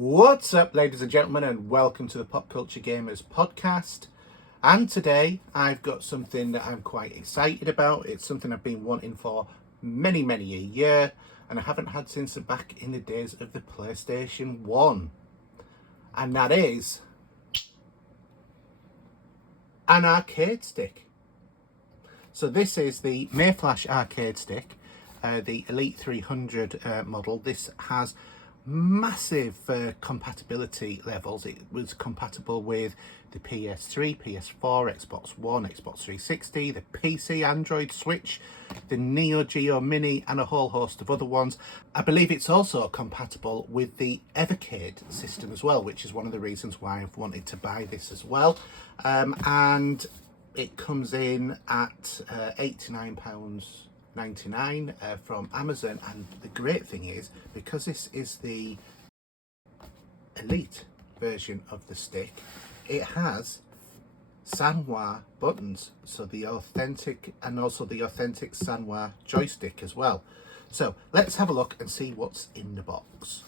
What's up, ladies and gentlemen, and welcome to the Pop Culture Gamers podcast. And today I've got something that I'm quite excited about. It's something I've been wanting for many a year, and I haven't had since back in the days of the PlayStation 1. And that is an arcade stick. So this is the Mayflash arcade stick, the Elite 300 model. This has massive compatibility levels. It was compatible with the PS3, PS4, Xbox One, Xbox 360, the PC, Android, Switch, the NEOGEO Mini, and a whole host of other ones. I believe it's also compatible with the Evercade system as well, which is one of the reasons why I've wanted to buy this as well. And it comes in at £89.99 from Amazon, and the great thing is, because this is the Elite version of the stick, it has Sanwa buttons, so the authentic, and also the authentic Sanwa joystick as well. So let's have a look and see what's in the box.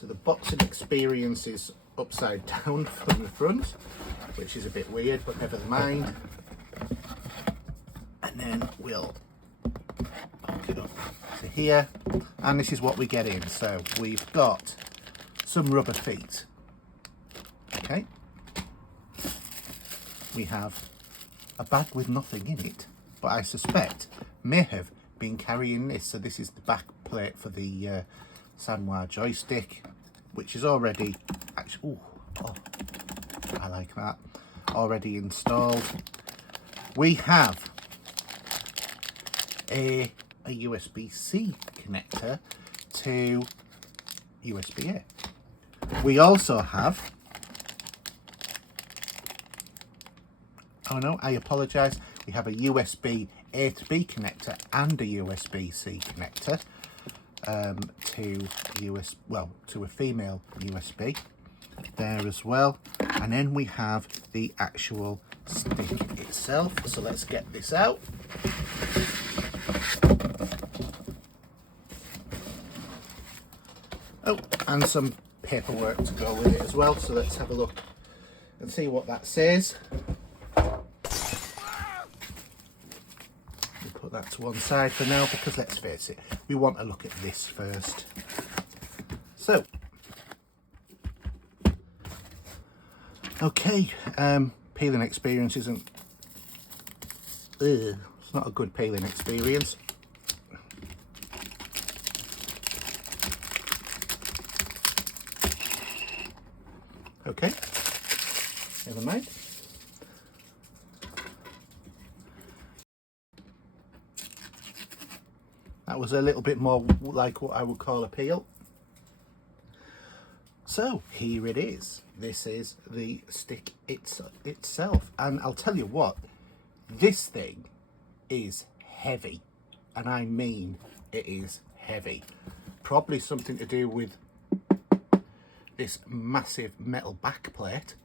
So the boxing experience is upside down from the front, which is a bit weird, but never mind. And then we'll hook it up to here, and this is what we get in. So we've got some rubber feet. Okay. We have a bag with nothing in it, but I suspect may have been carrying this. So this is the back plate for the Sanwa joystick, which is already actually, oh, I like that, already installed. We have a USB-C connector to USB-A. We also have, oh no, I apologise, we have a USB-A to B connector and a USB-C connector to a female USB there as well. And then we have the actual stick itself. So let's get this out. Oh, and some paperwork to go with it as well. So let's have a look and see what that says. We'll put that to one side for now, because let's face it, we want to look at this first. So, okay, peeling experience isn't, it's not a good peeling experience. Okay, never mind. That was a little bit more like what I would call a peel. So here it is. This is the stick itself, and I'll tell you what, this thing is heavy, and I mean it is heavy. Probably something to do with this massive metal back plate,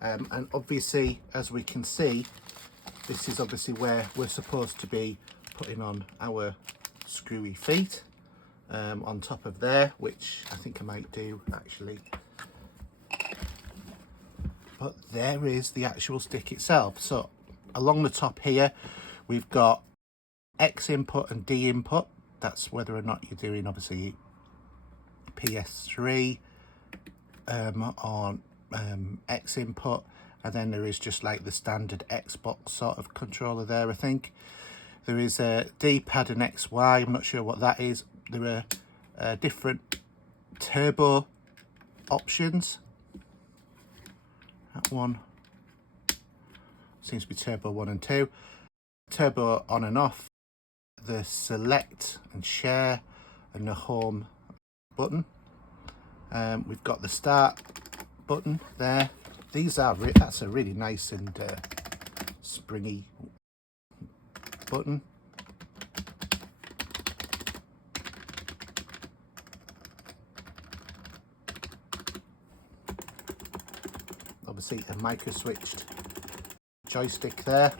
and obviously, as we can see, this is obviously where we're supposed to be putting on our screwy feet, on top of there, which I think I might do actually. But there is the actual stick itself. So along the top here, we've got XInput and DInput. That's whether or not you're doing obviously PS3 on XInput, and then there is just like the standard Xbox sort of controller there. I think there is a D-pad and XY. I'm not sure what that is. There are different turbo options. That one seems to be turbo 1 and 2. Turbo on and off. The select and share and the home button. We've got the start button there. These are that's a really nice and springy button. Obviously a micro switched joystick there.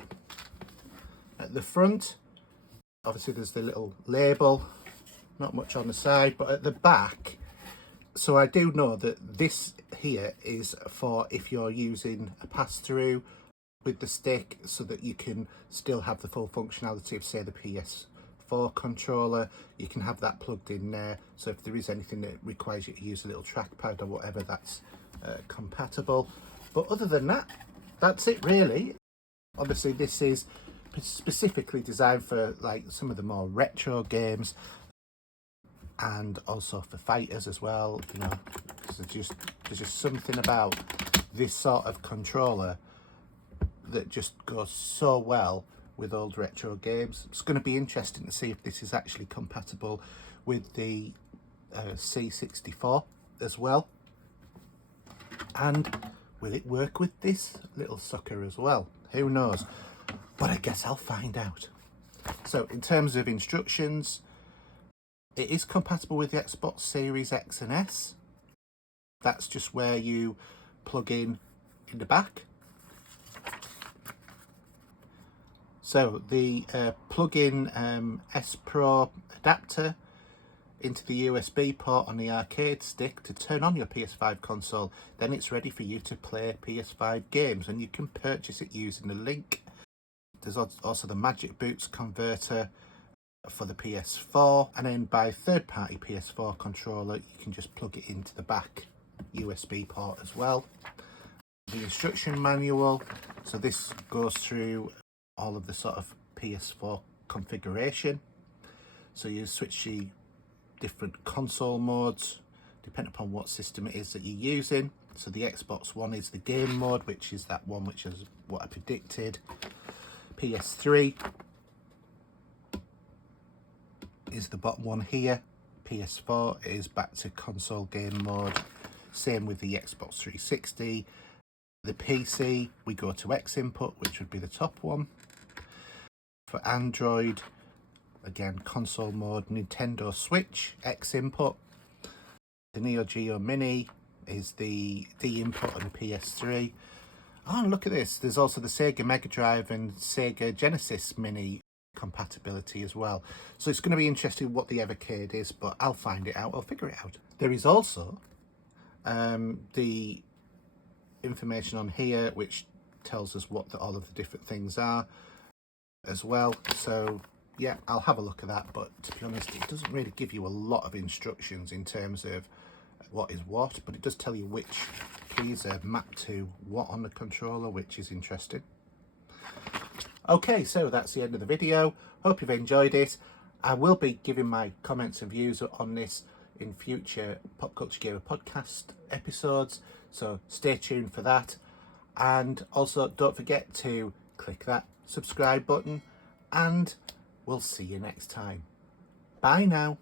At the front, obviously there's the little label not much on the side, but at the back, so I do know that this here is for if you're using a pass-through with the stick, so that you can still have the full functionality of, say, the PS4 controller. You can have that plugged in there, so if there is anything that requires you to use a little trackpad or whatever, that's compatible. But other than that, that's it really. Obviously this is specifically designed for like some of the more retro games, and also for fighters as well, you know, because there's just something about this sort of controller that just goes so well with old retro games. It's going to be interesting to see if this is actually compatible with the C64 as well, and will it work with this little sucker as well? Who knows, but I guess I'll find out. So in terms of instructions, it is compatible with the Xbox Series X and S. That's just where you plug in the back. So the plug-in S Pro adapter into the USB port on the arcade stick to turn on your PS5 console. Then it's ready for you to play PS5 games, and you can purchase it using the link. There's also the Magic Boots converter for the PS4, and then by third-party PS4 controller you can just plug it into the back USB port as well. The instruction manual, so this goes through all of the sort of PS4 configuration, so you switch the different console modes depending upon what system it is that you're using. So the Xbox One is the game mode, which is that one which is what I predicted. PS3 is the bottom one here. PS4 is back to console game mode. Same with the Xbox 360. The PC, we go to XInput, which would be the top one. For Android, again, console mode. Nintendo Switch, XInput. The NEOGEO Mini is the DInput on the PS3. Oh, look at this. There's also the Sega Mega Drive and Sega Genesis Mini compatibility as well. So it's going to be interesting what the Evercade is, but I'll find it out. I'll figure it out. There is also the information on here which tells us what all of the different things are as well. So yeah, I'll have a look at that, but to be honest, it doesn't really give you a lot of instructions in terms of what is what, but it does tell you which keys are mapped to what on the controller, which is interesting. Okay, so that's the end of the video. Hope you've enjoyed it. I will be giving my comments and views on this in future Pop Culture Gamer podcast episodes, so stay tuned for that. And also don't forget to click that subscribe button, and we'll see you next time. Bye now.